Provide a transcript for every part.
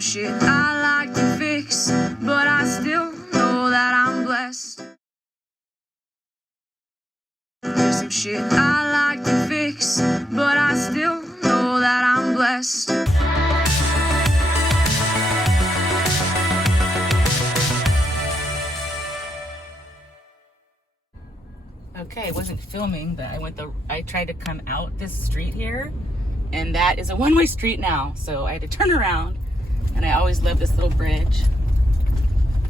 some shit I like to fix, but I still know that I'm blessed. There's some shit I like to fix, but I still know that I'm blessed. Okay, I wasn't filming, but I tried to come out this street here, and that is a one-way street now, so I had to turn around. And I always love this little bridge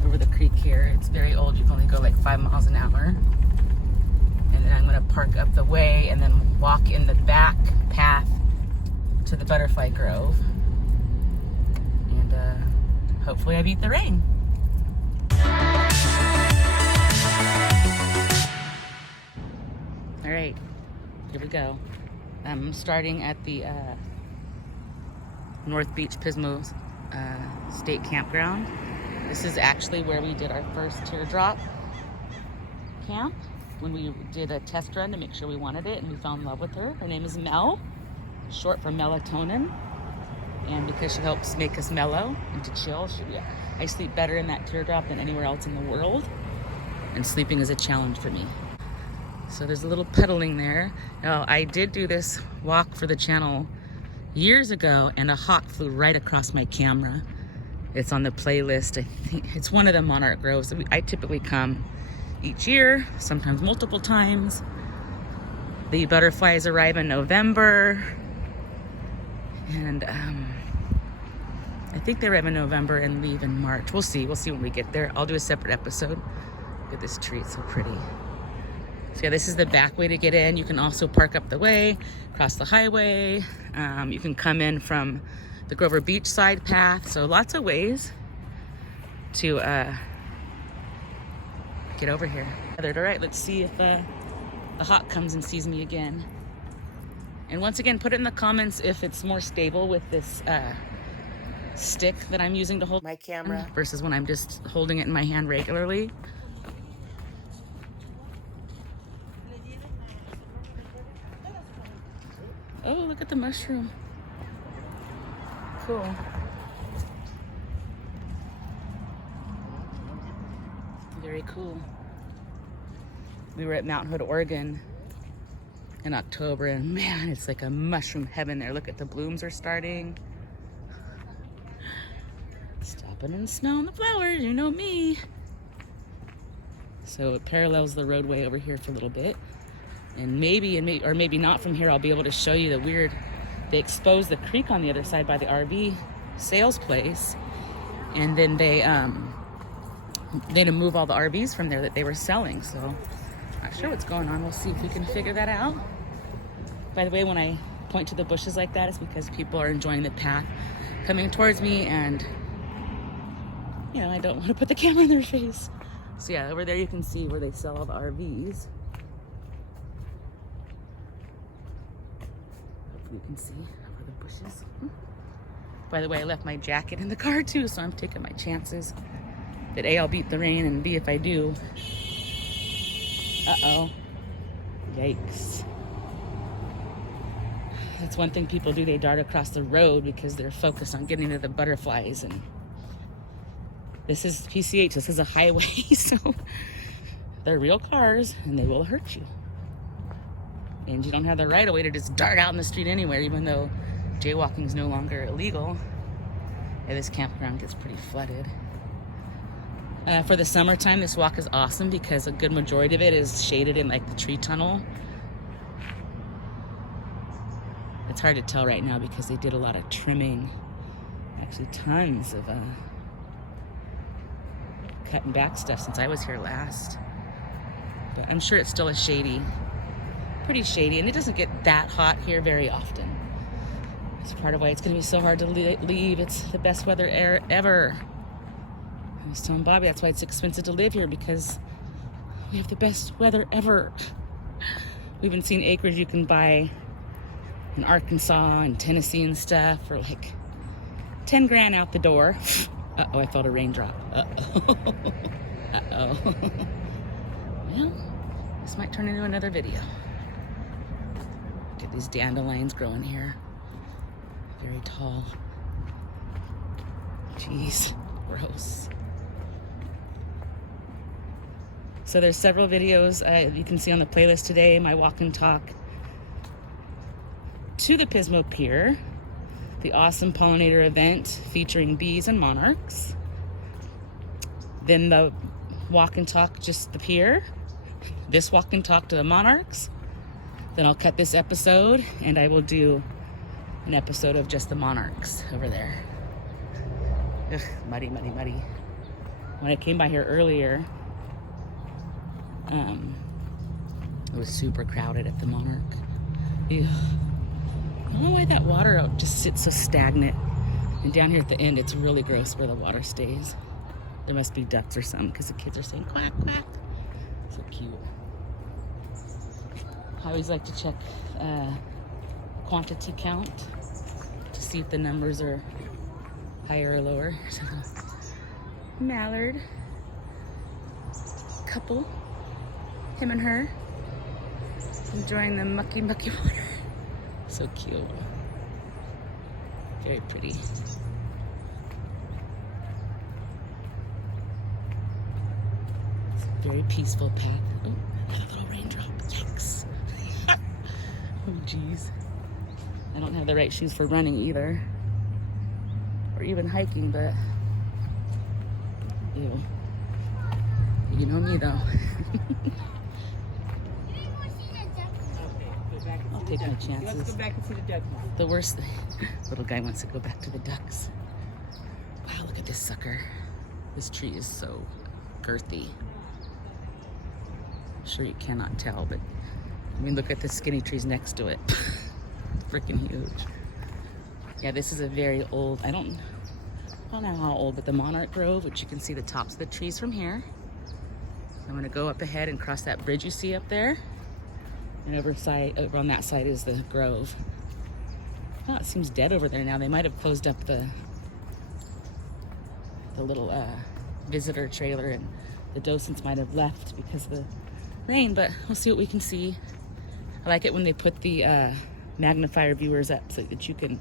over the creek here. It's very old. You can only go like 5 miles an hour. And then I'm gonna park up the way and then walk in the back path to the Butterfly Grove. And hopefully I beat the rain. All right, here we go. I'm starting at the North Beach Pismo State Campground. This is actually where we did our first teardrop camp when we did a test run to make sure we wanted it, and we fell in love with her. Her name is Mel, short for melatonin, and because she helps make us mellow and to chill. I sleep better in that teardrop than anywhere else in the world, and sleeping is a challenge for me. So there's a little pedaling there. Now, I did do this walk for the channel years ago, and a hawk flew right across my camera. It's on the playlist. I think it's one of the Monarch Groves. I typically come each year, sometimes multiple times. The butterflies arrive in November, and I think they arrive in November and leave in March. We'll see when we get there. I'll do a separate episode. Look at this tree, it's so pretty. So yeah, this is the back way to get in. You can also park up the way, cross the highway. You can come in from the Grover Beach side path. So lots of ways to get over here. All right, let's see if the hawk comes and sees me again. And once again, put it in the comments if it's more stable with this stick that I'm using to hold my camera versus when I'm just holding it in my hand regularly. Oh, look at the mushroom. Cool. Very cool. We were at Mount Hood, Oregon in October, and man, it's like a mushroom heaven there. Look at the blooms are starting. Stopping in the snow and the flowers, you know me. So it parallels the roadway over here for a little bit. And maybe not from here, I'll be able to show you they exposed the creek on the other side by the RV sales place. And then they had to move all the RVs from there that they were selling. So not sure what's going on. We'll see if we can figure that out. By the way, when I point to the bushes like that, it's because people are enjoying the path coming towards me, and you know, I don't want to put the camera in their face. So yeah, over there you can see where they sell all the RVs. You can see over the bushes. By the way, I left my jacket in the car too, so I'm taking my chances that A, I'll beat the rain, and B, if I do, uh-oh, yikes. That's one thing people do, they dart across the road because they're focused on getting to the butterflies, and this is PCH, this is a highway, so they're real cars and they will hurt you. And you don't have the right of way to just dart out in the street anywhere, even though jaywalking is no longer illegal. Yeah, this campground gets pretty flooded. For the summertime, this walk is awesome because a good majority of it is shaded in like the tree tunnel. It's hard to tell right now because they did a lot of trimming. Actually, tons of cutting back stuff since I was here last. But I'm sure it's still a pretty shady, and it doesn't get that hot here very often. It's part of why it's going to be so hard to leave. It's the best weather ever. I was telling Bobby that's why it's expensive to live here, because we have the best weather ever. We've been seeing acreage you can buy in Arkansas and Tennessee and stuff for like 10 grand out the door. Uh-oh, I felt a raindrop. Uh-oh. Uh-oh. Well, this might turn into another video. Look at these dandelions growing here. Very tall. Jeez, gross. So there's several videos you can see on the playlist today. My walk and talk to the Pismo Pier, the awesome pollinator event featuring bees and monarchs. Then the walk and talk just the pier, this walk and talk to the monarchs. Then I'll cut this episode and I will do an episode of just the monarchs over there. Ugh, muddy, muddy, muddy. When I came by here earlier, it was super crowded at the Monarch. Ew. I don't know why that water out just sits so stagnant. And down here at the end, it's really gross where the water stays. There must be ducks or something because the kids are saying quack, quack. So cute. I always like to check quantity count to see if the numbers are higher or lower. So, mallard couple, him and her, enjoying the mucky water. So cute. Very pretty. It's a very peaceful path. Oh, another little raindrop. Yikes. Oh, geez. I don't have the right shoes for running either. Or even hiking, but ew. You know me though. I'll take my chances. Let's go back and see the ducks. The worst little guy wants to go back to the ducks. Wow, look at this sucker. This tree is so girthy. I'm sure you cannot tell, but I mean, look at the skinny trees next to it. Freaking huge. Yeah, this is a very old, I don't know how old, but the Monarch Grove, which you can see the tops of the trees from here. I'm gonna go up ahead and cross that bridge you see up there. And over on that side is the grove. Oh, it seems dead over there now. They might have closed up the little visitor trailer, and the docents might have left because of the rain, but we'll see what we can see. I like it when they put the magnifier viewers up so that you can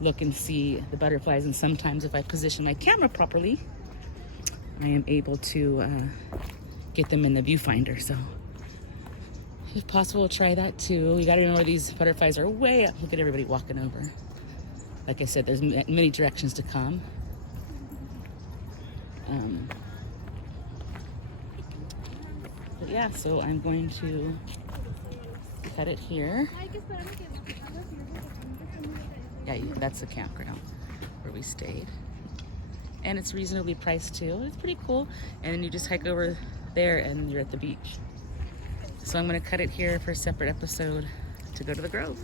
look and see the butterflies, and sometimes if I position my camera properly, I am able to get them in the viewfinder. So if possible, we'll try that too. You gotta remember these butterflies are way up. Look at everybody walking over. Like I said, there's many directions to come. But yeah, so I'm going to cut it here. Yeah, that's the campground where we stayed. And it's reasonably priced too. It's pretty cool. And then you just hike over there and you're at the beach. So I'm gonna cut it here for a separate episode to go to the Grove.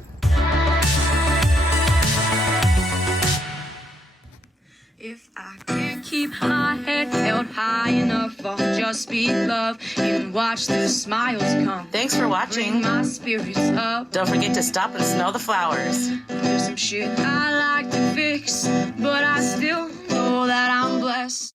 If I can't keep my head held high enough, I'll just be love and watch the smiles come. Thanks for watching. Bring my spirits up. Don't forget to stop and smell the flowers. There's some shit I like to fix, but I still know that I'm blessed.